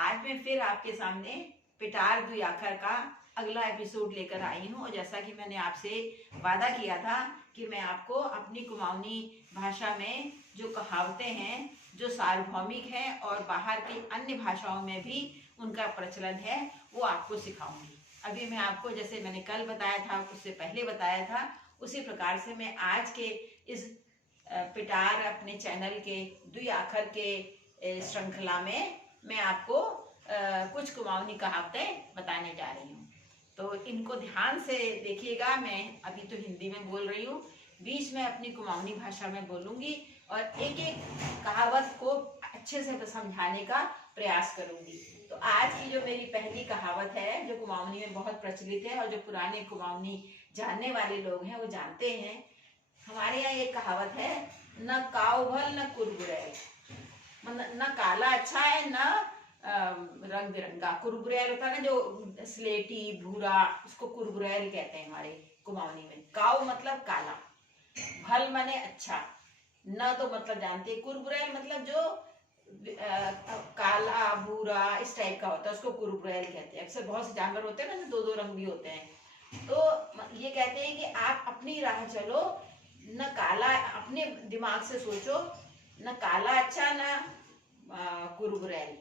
आज मैं फिर आपके सामने पिटार दुई आखर का अगला एपिसोड लेकर आई हूँ। और जैसा कि मैंने आपसे वादा किया था कि मैं आपको अपनी कुमाऊनी भाषा में जो कहावतें हैं, जो सार्वभौमिक हैं और बाहर की अन्य भाषाओं में भी उनका प्रचलन है, वो आपको सिखाऊंगी। अभी मैं आपको, जैसे मैंने कल बताया था, उससे पहले बताया था, उसी प्रकार से मैं आज के इस पिटार अपने चैनल के दुई आखर के श्रृंखला में मैं आपको कुछ कुमाऊनी कहावतें बताने जा रही हूँ। तो इनको ध्यान से देखिएगा। मैं अभी तो हिंदी में बोल रही हूँ, बीच में अपनी कुमाऊनी भाषा में बोलूँगी और एक एक कहावत को अच्छे से समझाने का प्रयास करूँगी। तो आज की जो मेरी पहली कहावत है, जो कुमाऊनी में बहुत प्रचलित है और जो पुराने कुमाऊनी जानने वाले लोग हैं वो जानते हैं। हमारे यहाँ एक कहावत है, न काऊ भल न कुरबुरैल। मतलब न काला अच्छा है न रंग बिरंगा। कुरबुरैल होता है ना, जो स्लेटी भूरा, उसको कुरबुरैल कहते हैं हमारे कुमाऊनी में। काऊ मतलब काला, भल माने अच्छा, न तो मतलब जानते हैं। कुरबुरैल मतलब जो काला भूरा इस टाइप का होता है, उसको कुरबुरैल कहते हैं। अक्सर बहुत से जानवर होते हैं ना, दो दो रंग भी होते हैं। तो ये कहते हैं कि आप अपनी राह चलो, न काला, अपने दिमाग से सोचो, न काला अच्छा न कुरबुरैल।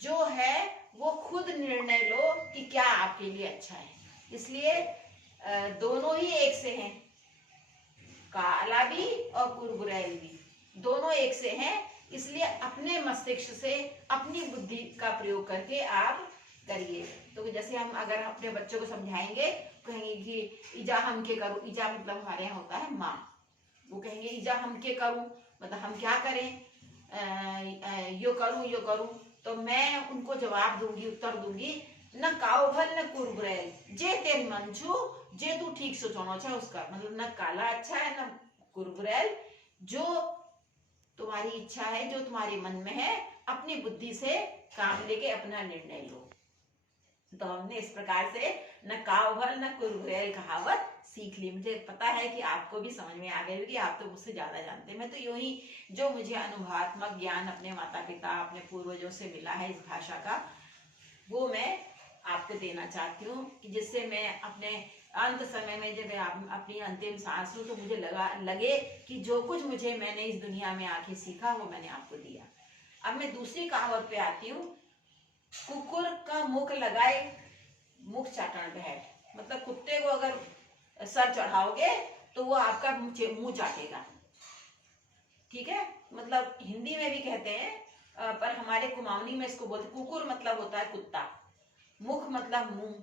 जो है वो खुद निर्णय लो कि क्या आपके लिए अच्छा है। इसलिए दोनों ही एक से हैं, काला भी और कुरबुरैल भी, दोनों एक से हैं। इसलिए अपने मस्तिष्क से, अपनी बुद्धि का प्रयोग करके आप करिए। तो जैसे हम अगर अपने बच्चों को समझाएंगे, कहेंगे कि इजा हम के करूं। इजा मतलब हमारे यहाँ होता है माँ। वो कहेंगे इजा हम के करूं, मतलब हम क्या करें, यो करूं। तो मैं उनको जवाब दूंगी, उत्तर दूंगी, न काऊ भल न कुरबुरैल, जे तेरी मन छू, जे तू ठीक सोचना चाहे उसका। मतलब न काला अच्छा है न कुरबुरैल, जो तुम्हारी इच्छा है, जो तुम्हारे मन में है, अपनी बुद्धि से काम लेके अपना निर्णय लो। तो हमने इस प्रकार से न काऊ भल न कुरबुरैल कहावत सीख ली। मुझे पता है कि आपको भी समझ में आ गई होगी, आप तो मुझसे ज्यादा जानते हैं। मैं तो यूं ही जो मुझे अनुभवात्मक ज्ञान अपने माता पिता, अपने पूर्वजों से मिला है इस भाषा का, वो मैं आपको देना चाहती हूँ, कि जिससे मैं अपने अंत समय में जब अपनी अंतिम सांस लूँ तो मुझे लगे कि जो कुछ मैंने इस दुनिया में आके सीखा वो मैंने आपको दिया। अब मैं दूसरी कहावत पे आती हूँ। कुकुर का मुख लगाए मुख चाटन बैठ। मतलब कुत्ते को अगर सर चढ़ाओगे तो वो आपका मुंह चाटेगा। ठीक है, मतलब हिंदी में भी कहते हैं, पर हमारे कुमाऊनी में इसको बोलते, कुकुर मतलब होता है कुत्ता, मुख मतलब मुंह,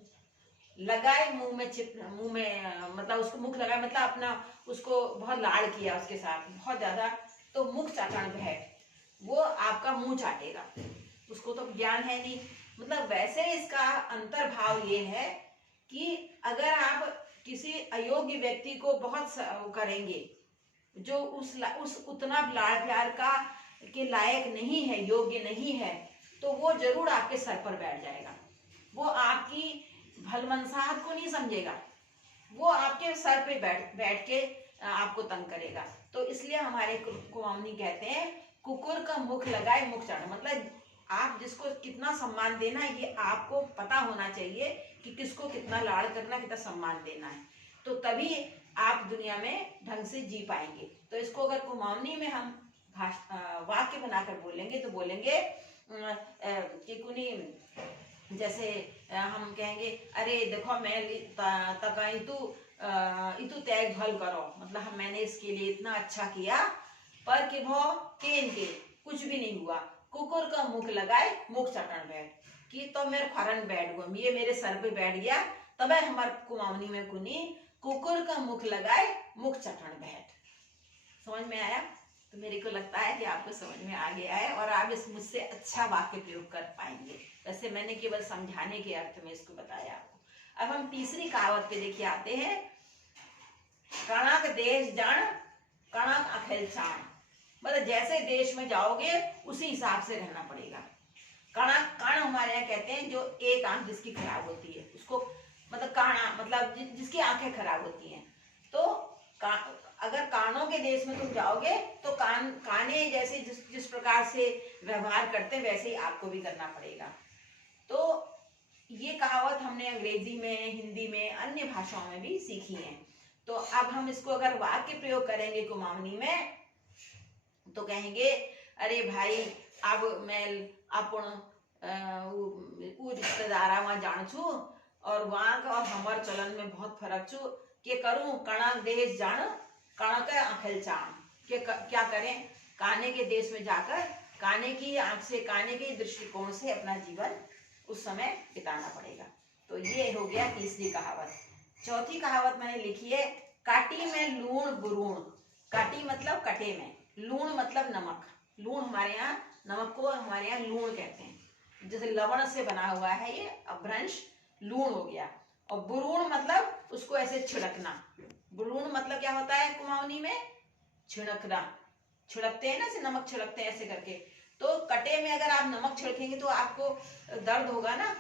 लगाए मुंह में मतलब उसको मुख लगाए मतलब अपना उसको बहुत लाड़ किया उसके साथ बहुत ज्यादा, तो मुख चाटन बैठ, वो आपका मुंह चाटेगा। उसको तो ज्ञान है नहीं। मतलब वैसे इसका अंतर्भाव ये है कि अगर आप किसी अयोग्य व्यक्ति को बहुत करेंगे, जो उस उतना लाड़ प्यार का के लायक नहीं है, योग्य नहीं है, तो वो जरूर आपके सर पर बैठ जाएगा। वो आपकी भलमनसाहत को नहीं समझेगा, वो आपके सर पे बैठ के आपको तंग करेगा। तो इसलिए हमारे कुमाऊनी कहते हैं, कुकुर का मुख लगाए मुख चाटो। मतलब आप जिसको कितना सम्मान देना है, ये आपको पता होना चाहिए कि किसको कितना लाड़ करना, कितना सम्मान देना है, तो तभी आप दुनिया में ढंग से जी पाएंगे। तो इसको अगर कुमाऊनी में हम वाक्य बनाकर बोलेंगे तो बोलेंगे कि कुनी, जैसे हम कहेंगे, अरे देखो मैं तका इतु त्याग भल करो। मतलब मैंने इसके लिए इतना अच्छा किया, पर कि भो केन के कुछ भी नहीं हुआ। कुकुर का मुख लगाए मुख चटन बैठ, कि तो मेरे फरन बैठ गो, ये मेरे सर पे बैठ गया। तब हमारे कुमाऊनी में कुनी, कुकुर का मुख लगाए मुख चटन बैठ। समझ में आया? तो मेरे को लगता है कि आपको समझ में आ गया है और आप इस मुझसे अच्छा वाक्य प्रयोग कर पाएंगे। वैसे मैंने केवल समझाने के अर्थ में इसको बताया आपको। अब हम तीसरी कहावत पे देखिए आते हैं। कणक देश जण कणक अखिल चाण। मतलब जैसे देश में जाओगे उसी हिसाब से रहना पड़ेगा। कण हमारे यहाँ कहते हैं जो एक आंख जिसकी खराब होती है उसको, मतलब काणा मतलब जिसकी आंखें खराब होती हैं। तो अगर कानों के देश में तुम जाओगे तो काने जैसे जिस प्रकार से व्यवहार करते हैं वैसे ही आपको भी करना पड़ेगा। तो ये कहावत हमने अंग्रेजी में, हिंदी में, अन्य भाषाओं में भी सीखी है। तो अब हम इसको अगर वाक्य प्रयोग करेंगे कुमाऊनी में तो कहेंगे, अरे भाई अब मैं अपन रिश्तेदारा वहां जान छू और वहां का और हमार चलन में बहुत फर्क छू के करूं कणा देश जान कणा का आंखेल चाण के क्या करें, काने के देश में जाकर काने की आंख से, काने के दृष्टिकोण से अपना जीवन उस समय बिताना पड़ेगा। तो ये हो गया तीसरी कहावत। चौथी कहावत मैंने लिखी है, काटी में लूण बुरूण। काटी मतलब कटे में, लूण मतलब नमक। लूण हमारे यहाँ, नमक को हमारे यहाँ लूण कहते हैं। जैसे लवण से बना हुआ है ये अपभ्रंश, लूण हो गया। और बुरूण मतलब उसको ऐसे छिड़कना। बुरूण मतलब क्या होता है कुमाऊनी में? छिड़कना। छिड़कते हैं ना, ऐसे नमक छिड़कते हैं ऐसे करके। तो कटे में अगर आप नमक छिड़केंगे तो आपको दर्द होगा ना।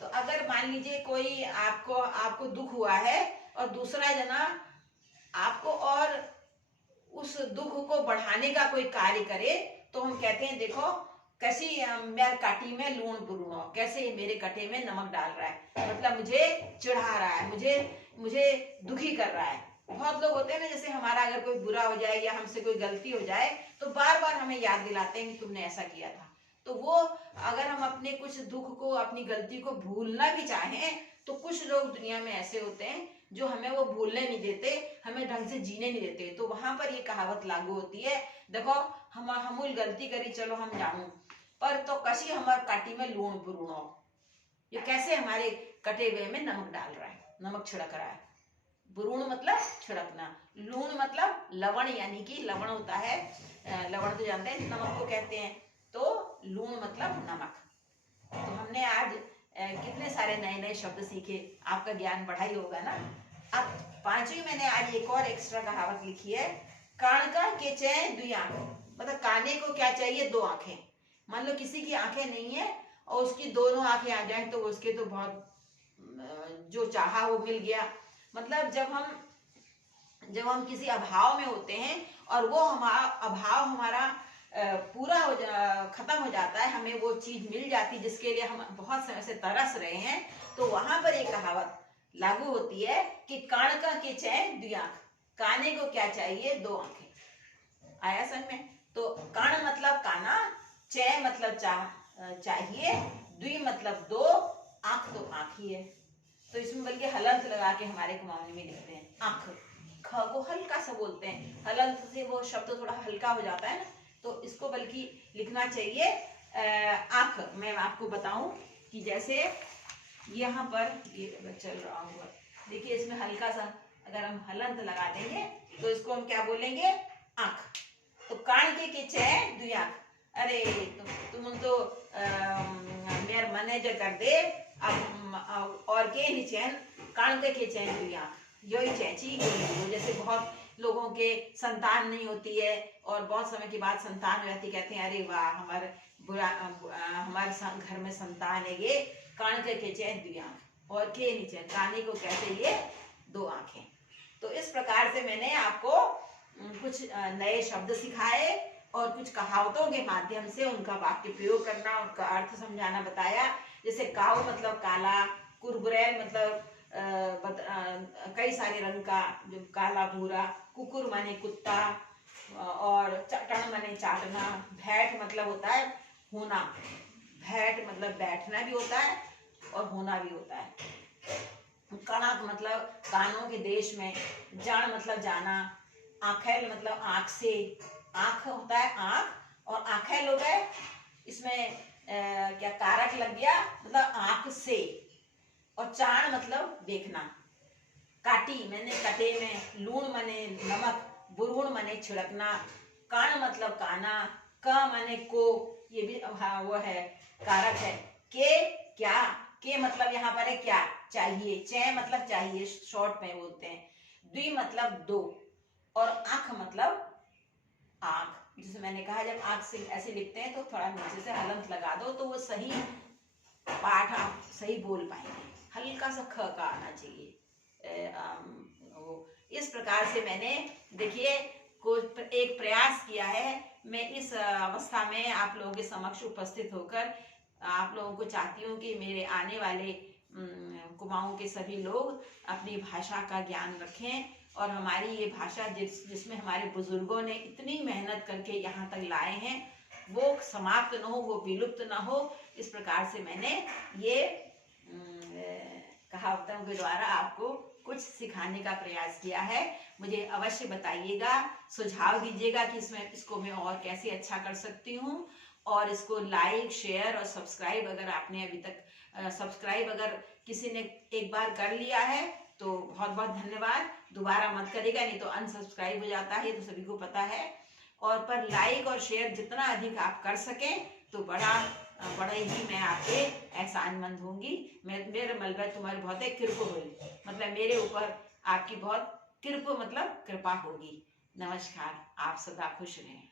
तो अगर मान लीजिए कोई आपको दुख हुआ है और दूसरा जना आपको और उस दुख को बढ़ाने का कोई कार्य करे तो हम कहते हैं देखो कैसी मेरे काटी में लूण बुरूण, कैसे मेरे कटे में नमक डाल रहा है, मतलब मुझे चिढ़ा रहा है, मुझे दुखी कर रहा है। बहुत लोग होते हैं ना, जैसे हमारा अगर कोई बुरा हो जाए या हमसे कोई गलती हो जाए तो बार बार हमें याद दिलाते हैं कि तुमने ऐसा किया था। तो वो अगर हम अपने कुछ दुख को, अपनी गलती को भूलना भी चाहें तो कुछ लोग दुनिया में ऐसे होते हैं जो हमें वो भूलने नहीं देते, हमें ढंग से जीने नहीं देते। तो वहां पर ये कहावत लागू होती है, देखो हमूल गलती करी, चलो हम जानू पर तो कशी हमार काटी में लूण बुरूण। ये कैसे हमारे कटे हुए में नमक डाल रहा है, नमक छिड़क रहा है। बुरूण मतलब छिड़कना, लूण मतलब लवण, यानी कि लवण होता है, लवण तो जानते हैं नमक को कहते हैं, तो लूण मतलब नमक। तो हमने आज कितने सारे नए नए शब्द सीखे, आपका ज्ञान बढ़ा ही होगा ना। अब पांचवी मैंने आज एक और एक्स्ट्रा कहावत लिखी है, काणका के चैन दुई आंख। मतलब काने को क्या चाहिए? दो आंखें। मान लो किसी की आंखें नहीं है और उसकी दोनों आंखें आ जाए तो उसके तो बहुत जो चाहा वो मिल गया। मतलब जब हम किसी अभाव में होते हैं और वो अभाव हमारा पूरा खत्म हो जाता है, हमें वो चीज मिल जाती जिसके लिए हम बहुत समय से तरस रहे हैं, तो वहां पर एक कहावत लागू होती है कि काणका के चैन दुई आंख। काने को क्या चाहिए? दो आंखें। आया समझ में? तो कान मतलब काना, चै मतलब चाहिए, द्वि मतलब दो, आंख तो आंख ही है। तो इसमें बल्कि हलंत लगा के हमारे कुमाऊनी में लिखते हैं आंख। ख को हल्का सा बोलते हैं, हलंत से वो शब्द थोड़ा हल्का हो जाता है ना, तो इसको बल्कि लिखना चाहिए आंख। मैं आपको बताऊं कि जैसे यहाँ पर ये चल रहा होगा, देखिए इसमें हल्का सा अगर हम हलंत लगा देंगे तो इसको हम क्या बोलेंगे? आंख। तो कान के चैन दुई आंख। अरे तुम तो मेरे मैनेजर कर दे अब और के नहीं चैन, कान के चैन दुई आंख। यही चैची जैसे बहुत लोगों के संतान नहीं होती है और बहुत समय के बाद संतान हो जाती, कहते हैं अरे वाह हमारे घर में संतान है, ये कान के चैन दुई आंख और के नहीं चैन, काने को कहते ये दो आंखें। तो इस प्रकार से मैंने आपको कुछ नए शब्द सिखाए और कुछ कहावतों के माध्यम से उनका वाक्य प्रयोग करना, उनका अर्थ समझाना बताया। जैसे काऊ मतलब काला, कुरबुरैल मतलब कई सारे रंग का, जो काला भूरा, कुकुर माने कुत्ता, और चटन माने चाटना, भैट मतलब होता है होना, भैट मतलब बैठना भी होता है और होना भी होता है। कणक मतलब कानों के देश में, जान मतलब जाना, आंखेल मतलब आंख से, आंख होता है आंख और आंखेल हो गए, इसमें क्या कारक लग गया, मतलब आंख से। और चाण मतलब देखना। काटी मैंने कटे में, लूण मने नमक, बुरूण मने छिड़कना, कान मतलब काना, क माने को, ये भी वो है कारक है। के क्या, के मतलब यहाँ पर है क्या, चाहिए। चै मतलब चाहिए, शॉर्ट में बोलते हैं। द्वि मतलब दो, और आंख मतलब आंख। जैसे मैंने कहा जब आंख से ऐसे लिखते हैं तो थोड़ा नीचे से हलंत लगा दो तो वो सही पाठ आप सही बोल पाएंगे। हल्का सा ख का आना चाहिए, वो इस प्रकार से मैंने देखिए एक प्रयास किया है। मैं इस अवस्था में आप लोगों के समक्ष उपस्थित होकर आप लोगों को चाहती हूँ कि मेरे आने वाले कुमाऊं के सभी लोग अपनी भाषा का ज्ञान रखें और हमारी ये भाषा जिसमें हमारे बुजुर्गों ने इतनी मेहनत करके यहाँ तक लाए हैं वो समाप्त न हो, वो विलुप्त न हो। इस प्रकार से मैंने ये कहावतों के द्वारा आपको कुछ सिखाने का प्रयास किया है। मुझे अवश्य बताइएगा, सुझाव दीजिएगा कि इसको मैं और कैसे अच्छा कर सकती हूँ। और इसको लाइक, शेयर और सब्सक्राइब अगर आपने अभी तक सब्सक्राइब अगर किसी ने एक बार कर लिया है तो बहुत बहुत धन्यवाद। दोबारा मत करेगा, नहीं तो अनसब्सक्राइब हो जाता है, तो सभी को पता है। और पर लाइक और शेयर जितना अधिक आप कर सकें तो बड़ा ही मैं आपके एहसानमंद होंगी। मेरे मलबा तुम्हारे बहुत कृपा होगी, मतलब मेरे ऊपर आपकी बहुत कृपा मतलब कृपा होगी। नमस्कार, आप सदा खुश रहें।